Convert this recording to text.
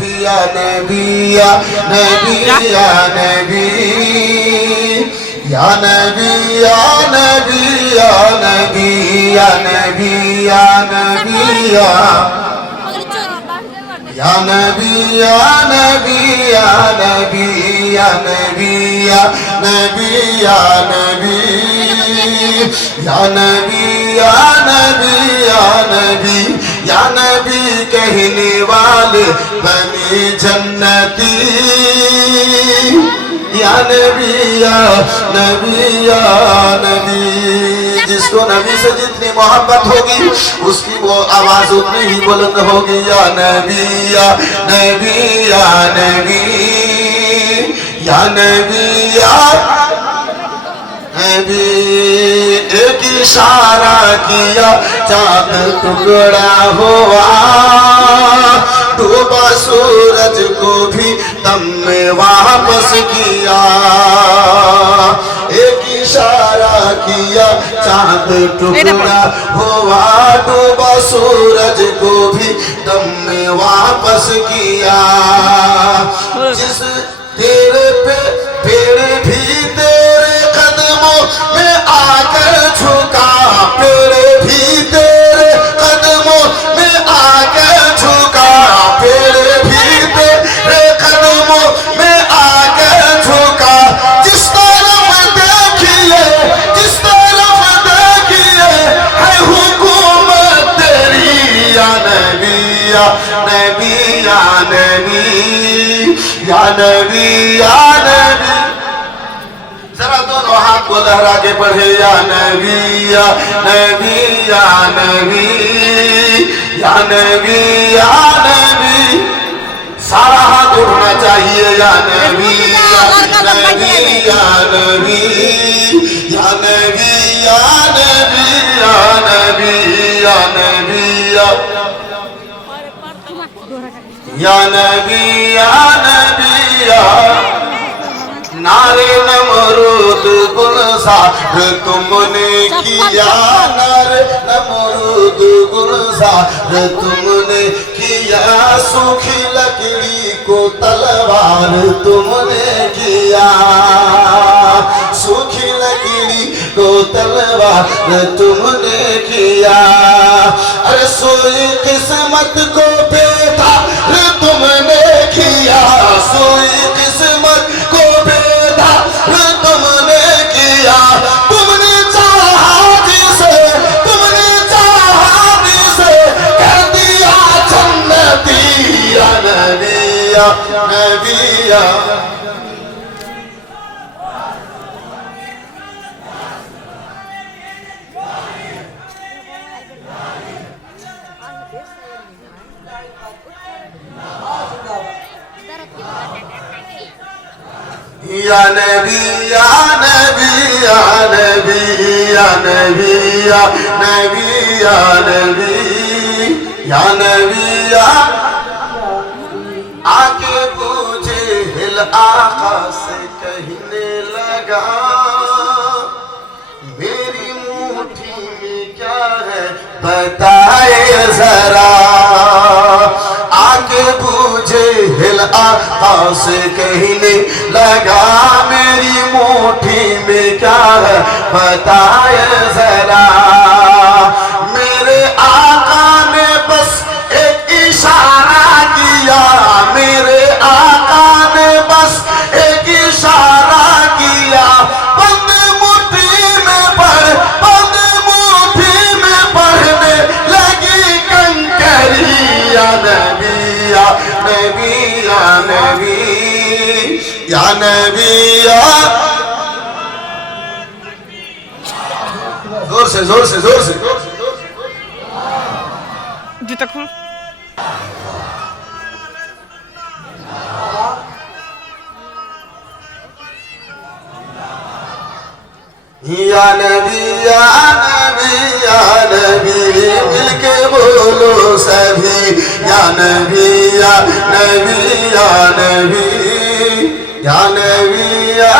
नबी या नबी या नबी या नबी या नबी या नबी या नबी या नबी या नबी या नबी या नबी या नबी या नबी या नबी या नबी या नबी या नबी या नबी या नबी कहने वाले बने जन्नती या नबी या नबी या नबी। जिसको नबी से जितनी मोहब्बत होगी उसकी वो आवाज उतनी ही बुलंद होगी या नबी या नबी या नबी या नबी या नबी। एक इशारा किया चांद टुकड़ा हुआ डूबा सूरज को भी दम में वापस किया। एक इशारा किया चांद टुकड़ा हुआ डूबा सूरज को भी दम में वापस किया। जिस तेरे पे पेड़ भी तेरे कदमों में आकर झुका पेड़ भी तेरे कदमों में आकर झुका पेड़ भी तेरे कदमों में आकर झुका। जिस तरफ देखिए है हुकूमत तेरी या नबी या नबी या नबी या नबी या नबी। जरा दोनों हाथ को लहरा के पढ़े या नबी या नबी या नबी या नबी या नबी। सारा हाथ उठना चाहिए या नबी या नबी या नबी या नबी या नबी या नबी या नबी या नबी या नबी या। नारे नमरूद गुलजार तुमने किया नारे नमरूद गुलजार तुमने किया। सूखी लकड़ी को तलवार तुमने किया सूखी लकड़ी को तलवार तुमने किया। अरे सोई किस्मत को बेदार तुमने किया सोई किस्मत को बेदार तुमने किया। तुमने चाहा जिसे कर दिया जन्नती या नबी या नबी या। या नबी या नबी या नबी या नबी या नबी या नबी या नबी या। आके पूछे हिल आका से कहने लगा मेरी मुट्ठी में क्या है बताए जरा। आके पूछे हिल आका से कहने लगा मेरी मुट्ठी में क्या है बताए जरा। मेरे आका ने बस एक इशारा किया मेरे आका ने बस एक इशारा किया। बंद मुट्ठी में पढ़ने लगी कंकरी या नबी या नबी या नबी या नबी या। जोर से जूता खोल। या नबी या नबी या नबी मिलके बोलो सभी या नबी या नबी या नबी या नबी या।